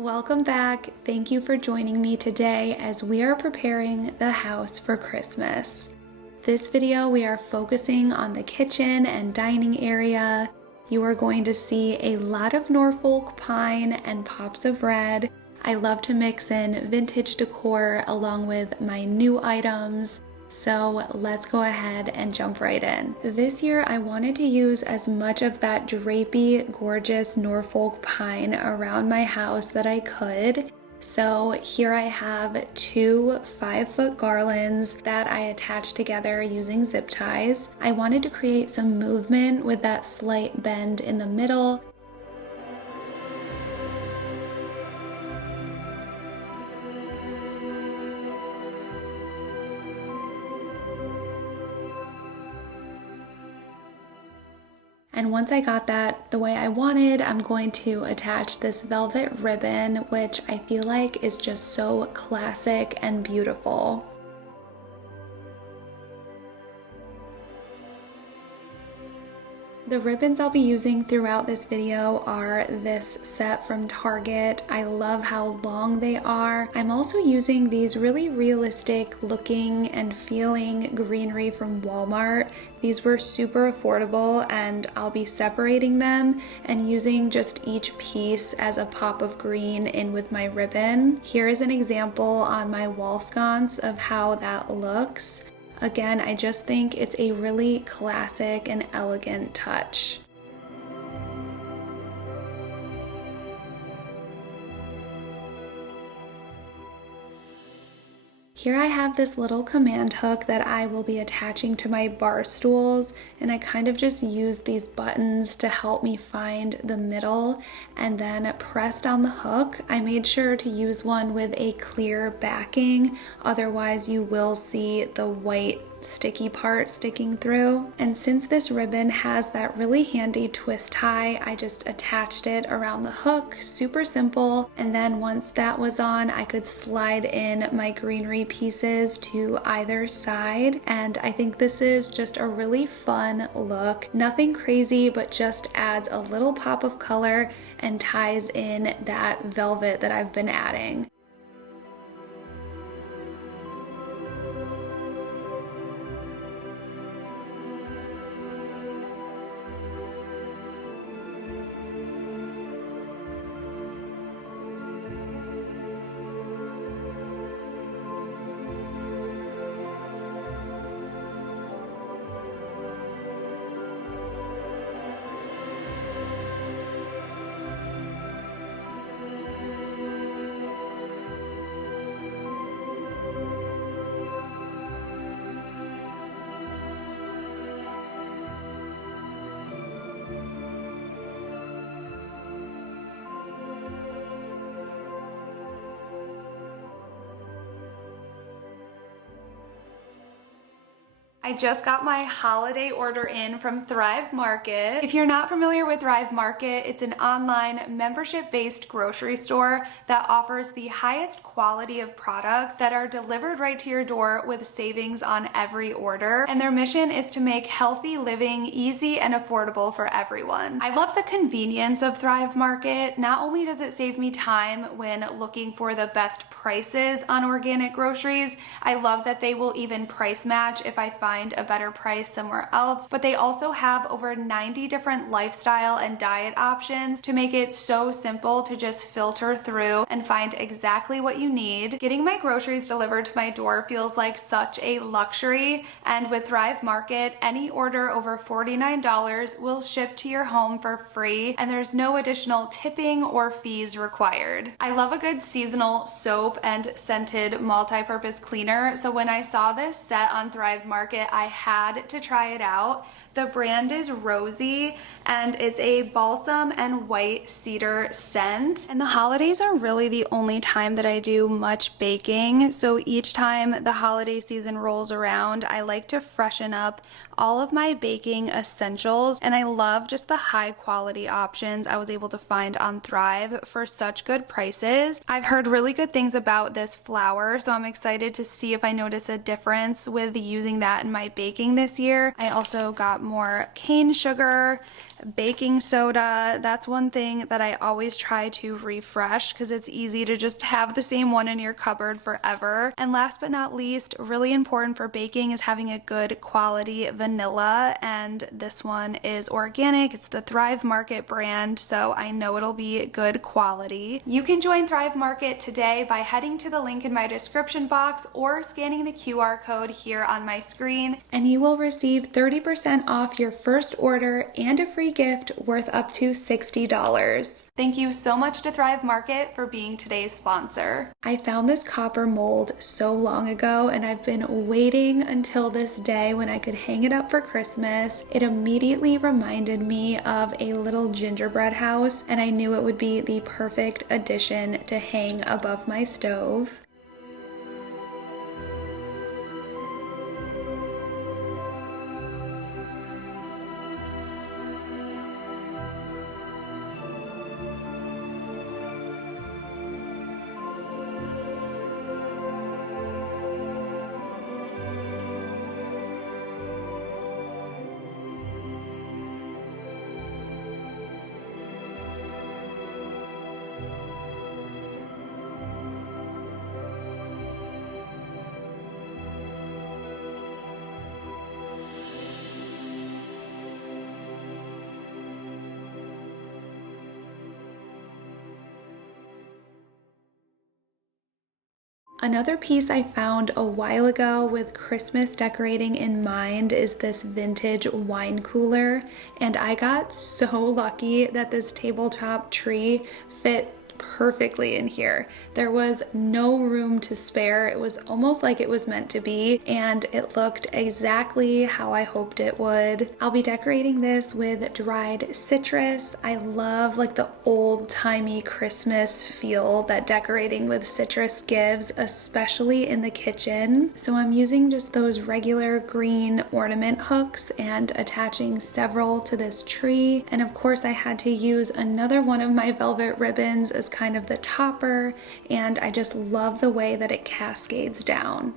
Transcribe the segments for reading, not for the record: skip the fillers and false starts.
Welcome back. Thank you for joining me today as we are preparing the house for Christmas. This video we are focusing on the kitchen and dining area. You are going to see a lot of Norfolk pine and pops of red. I love to mix in vintage decor along with my new items. So let's go ahead and jump right in. This year I wanted to use as much of that drapey, gorgeous Norfolk pine around my house that I could. So here I have two 5-foot garlands that I attached together using zip ties. I wanted to create some movement with that slight bend in the middle. And once I got that the way I wanted, I'm going to attach this velvet ribbon, which I feel like is just so classic and beautiful. The ribbons I'll be using throughout this video are this set from Target. I love how long they are. I'm also using these really realistic looking and feeling greenery from Walmart. These were super affordable and I'll be separating them and using just each piece as a pop of green in with my ribbon. Here is an example on my wall sconce of how that looks. Again, I just think it's a really classic and elegant touch. Here I have this little command hook that I will be attaching to my bar stools, and I kind of just used these buttons to help me find the middle and then press down the hook. I made sure to use one with a clear backing, otherwise you will see the white sticky part sticking through. And since this ribbon has that really handy twist tie, I just attached it around the hook, super simple. And then once that was on, I could slide in my greenery pieces to either side. And I think this is just a really fun look. Nothing crazy, but just adds a little pop of color and ties in that velvet that I've been adding. I just got my holiday order in from Thrive Market. If you're not familiar with Thrive Market, it's an online membership-based grocery store that offers the highest quality of products that are delivered right to your door with savings on every order. And their mission is to make healthy living easy and affordable for everyone. I love the convenience of Thrive Market. Not only does it save me time when looking for the best prices on organic groceries, I love that they will even price match if I find a better price somewhere else, but they also have over 90 different lifestyle and diet options to make it so simple to just filter through and find exactly what you need. Getting my groceries delivered to my door feels like such a luxury, and with Thrive Market, any order over $49 will ship to your home for free, and there's no additional tipping or fees required. I love a good seasonal soap and scented multi-purpose cleaner, so when I saw this set on Thrive Market, I had to try it out. The brand is Rosy and it's a balsam and white cedar scent. And the holidays are really the only time that I do much baking. So each time the holiday season rolls around, I like to freshen up all of my baking essentials. And I love just the high quality options I was able to find on Thrive for such good prices. I've heard really good things about this flour, so I'm excited to see if I notice a difference with using that in my baking this year. I also got more cane sugar baking soda. That's one thing that I always try to refresh because it's easy to just have the same one in your cupboard forever. And last but not least, really important for baking is having a good quality vanilla, and this one is organic. It's the Thrive Market brand, so I know it'll be good quality. You can join Thrive Market today by heading to the link in my description box or scanning the QR code here on my screen, and you will receive 30% off your first order and a free gift worth up to $60. Thank you so much to Thrive Market for being today's sponsor. I found this copper mold so long ago, and I've been waiting until this day when I could hang it up for Christmas. It immediately reminded me of a little gingerbread house, and I knew it would be the perfect addition to hang above my stove. Another piece I found a while ago with Christmas decorating in mind is this vintage wine cooler, and I got so lucky that this tabletop tree fit perfectly in here. There was no room to spare. It was almost like it was meant to be, and it looked exactly how I hoped it would. I'll be decorating this with dried citrus. I love like the old-timey Christmas feel that decorating with citrus gives, especially in the kitchen. So I'm using just those regular green ornament hooks and attaching several to this tree. And of course I had to use another one of my velvet ribbons as kind of the topper, and I just love the way that it cascades down.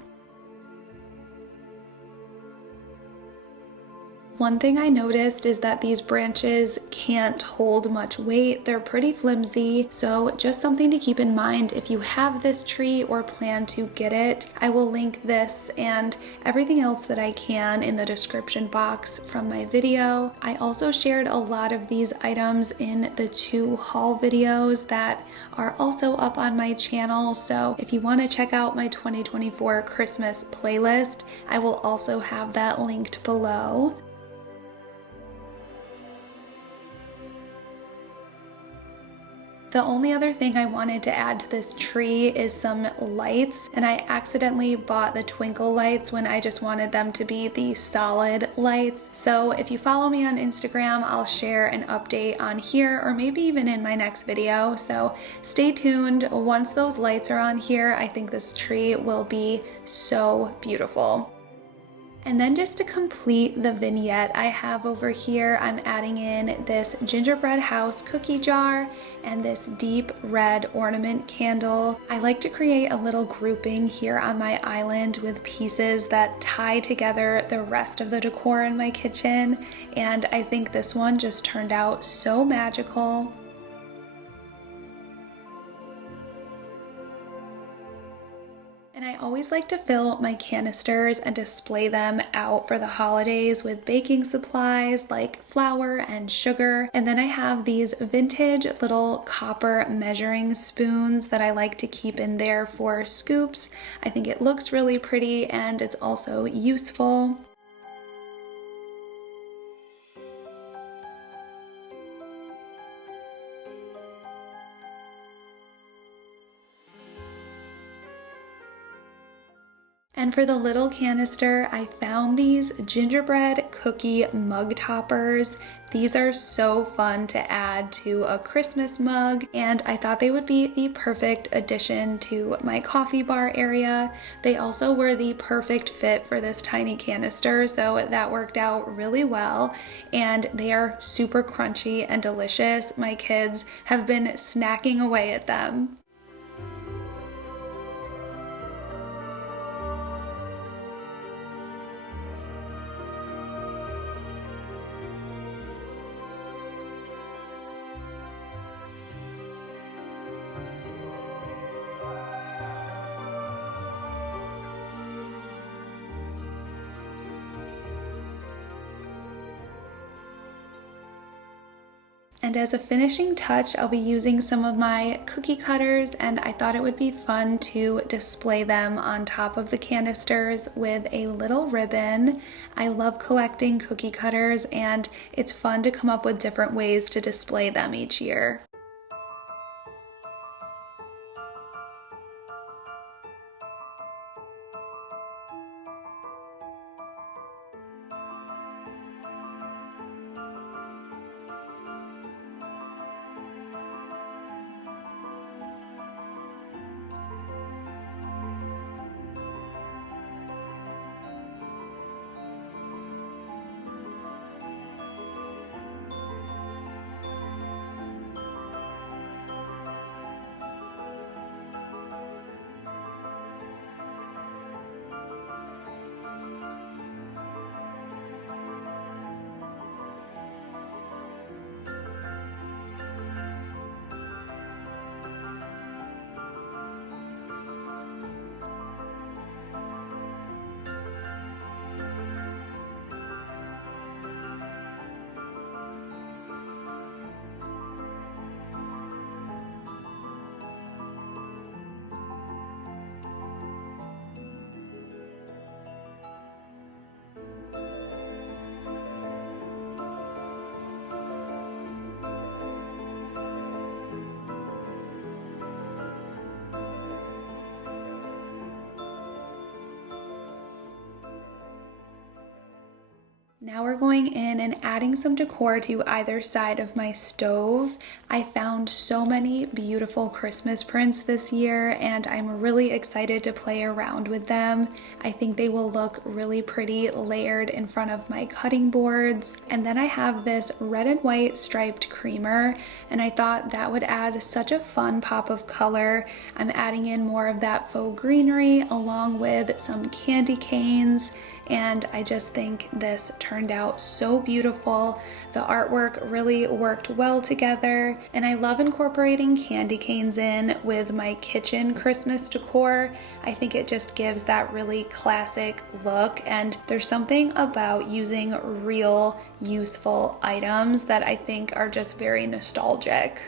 One thing I noticed is that these branches can't hold much weight. They're pretty flimsy, so just something to keep in mind if you have this tree or plan to get it. I will link this and everything else that I can in the description box from my video. I also shared a lot of these items in the 2 haul videos that are also up on my channel, so if you want to check out my 2024 Christmas playlist, I will also have that linked below. The only other thing I wanted to add to this tree is some lights, and I accidentally bought the twinkle lights when I just wanted them to be the solid lights. So if you follow me on Instagram, I'll share an update on here or maybe even in my next video. So stay tuned. Once those lights are on here, I think this tree will be so beautiful. And then just to complete the vignette I have over here, I'm adding in this gingerbread house cookie jar and this deep red ornament candle. I like to create a little grouping here on my island with pieces that tie together the rest of the decor in my kitchen, and I think this one just turned out so magical. And I always like to fill my canisters and display them out for the holidays with baking supplies like flour and sugar. And then I have these vintage little copper measuring spoons that I like to keep in there for scoops. I think it looks really pretty and it's also useful. And for the little canister, I found these gingerbread cookie mug toppers. These are so fun to add to a Christmas mug, and I thought they would be the perfect addition to my coffee bar area. They also were the perfect fit for this tiny canister, so that worked out really well. And they are super crunchy and delicious. My kids have been snacking away at them. And as a finishing touch, I'll be using some of my cookie cutters, and I thought it would be fun to display them on top of the canisters with a little ribbon. I love collecting cookie cutters, and it's fun to come up with different ways to display them each year. Now we're going in and adding some decor to either side of my stove. I found so many beautiful Christmas prints this year, and I'm really excited to play around with them. I think they will look really pretty layered in front of my cutting boards. And then I have this red and white striped creamer, and I thought that would add such a fun pop of color. I'm adding in more of that faux greenery along with some candy canes, and I just think this turned out so beautiful. The artwork really worked well together, and I love incorporating candy canes in with my kitchen Christmas decor. I think it just gives that really classic look, and there's something about using real useful items that I think are just very nostalgic.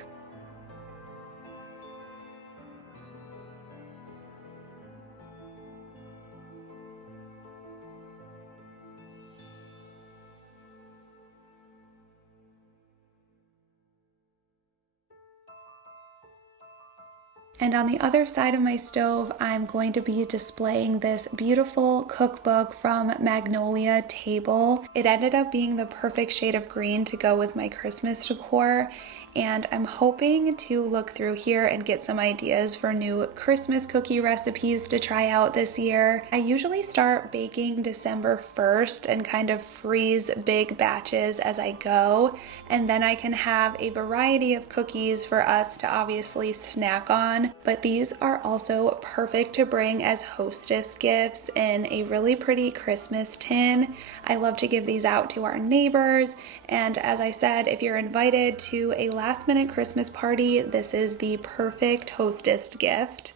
And on the other side of my stove, I'm going to be displaying this beautiful cookbook from Magnolia Table. It ended up being the perfect shade of green to go with my Christmas decor, and I'm hoping to look through here and get some ideas for new Christmas cookie recipes to try out this year. I usually start baking December 1st and kind of freeze big batches as I go, and then I can have a variety of cookies for us to obviously snack on, but these are also perfect to bring as hostess gifts in a really pretty Christmas tin. I love to give these out to our neighbors, and as I said, if you're invited to a last minute Christmas party, this is the perfect hostess gift.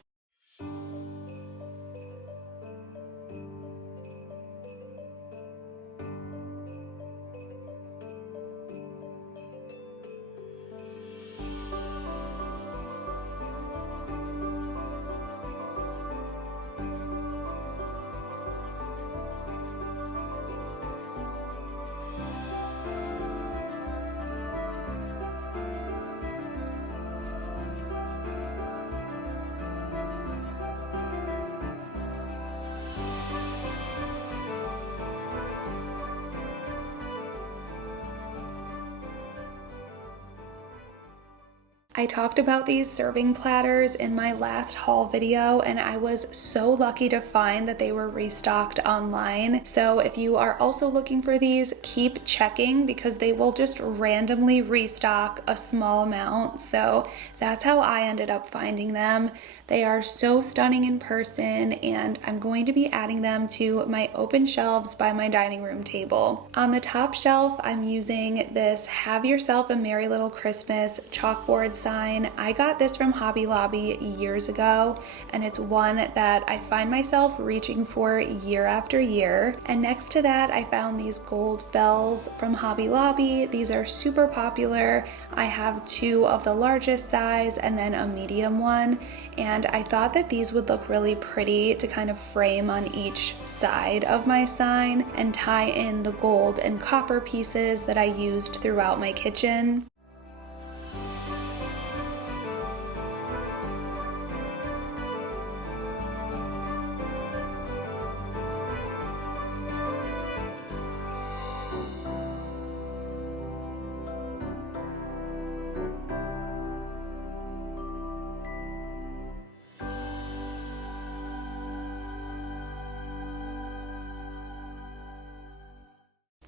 I talked about these serving platters in my last haul video, and I was so lucky to find that they were restocked online. So if you are also looking for these, keep checking because they will just randomly restock a small amount. So that's how I ended up finding them. They are so stunning in person, and I'm going to be adding them to my open shelves by my dining room table. On the top shelf, I'm using this Have Yourself a Merry Little Christmas chalkboard sign. I got this from Hobby Lobby years ago, and it's one that I find myself reaching for year after year. And next to that, I found these gold bells from Hobby Lobby. These are super popular. I have 2 of the largest size and then a medium one. And I thought that these would look really pretty to kind of frame on each side of my sign and tie in the gold and copper pieces that I used throughout my kitchen.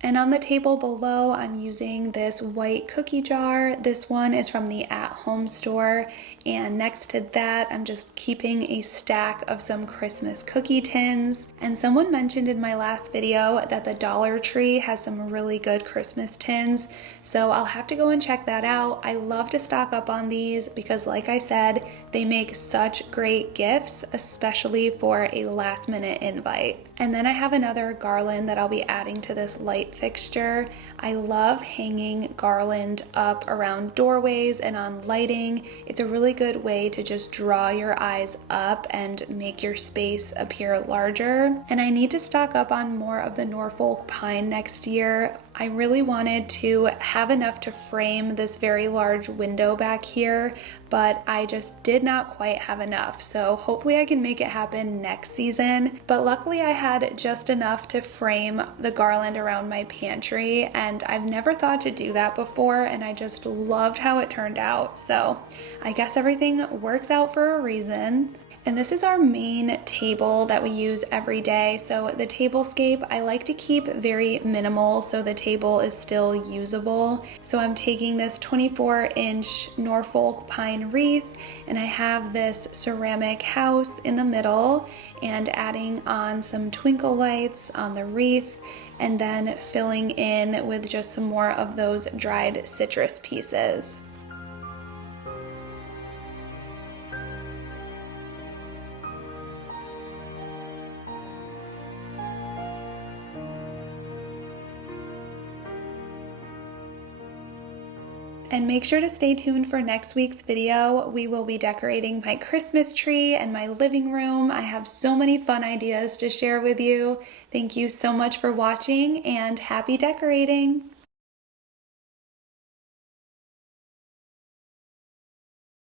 And on the table below, I'm using this white cookie jar. This one is from the At Home store. And next to that, I'm just keeping a stack of some Christmas cookie tins. And someone mentioned in my last video that the Dollar Tree has some really good Christmas tins. So I'll have to go and check that out. I love to stock up on these because, like I said, they make such great gifts, especially for a last minute invite. And then I have another garland that I'll be adding to this light fixture. I love hanging garland up around doorways and on lighting. It's a really good way to just draw your eyes up and make your space appear larger. And I need to stock up on more of the Norfolk pine next year. I really wanted to have enough to frame this very large window back here, but I just did not quite have enough. So hopefully I can make it happen next season. But luckily I had just enough to frame the garland around my pantry, and I've never thought to do that before, and I just loved how it turned out. So I guess everything works out for a reason. And this is our main table that we use every day. So the tablescape, I like to keep very minimal so the table is still usable. So I'm taking this 24-inch Norfolk pine wreath, and I have this ceramic house in the middle, and adding on some twinkle lights on the wreath, and then filling in with just some more of those dried citrus pieces. And make sure to stay tuned for next week's video. We will be decorating my Christmas tree and my living room. I have so many fun ideas to share with you. Thank you so much for watching, and happy decorating!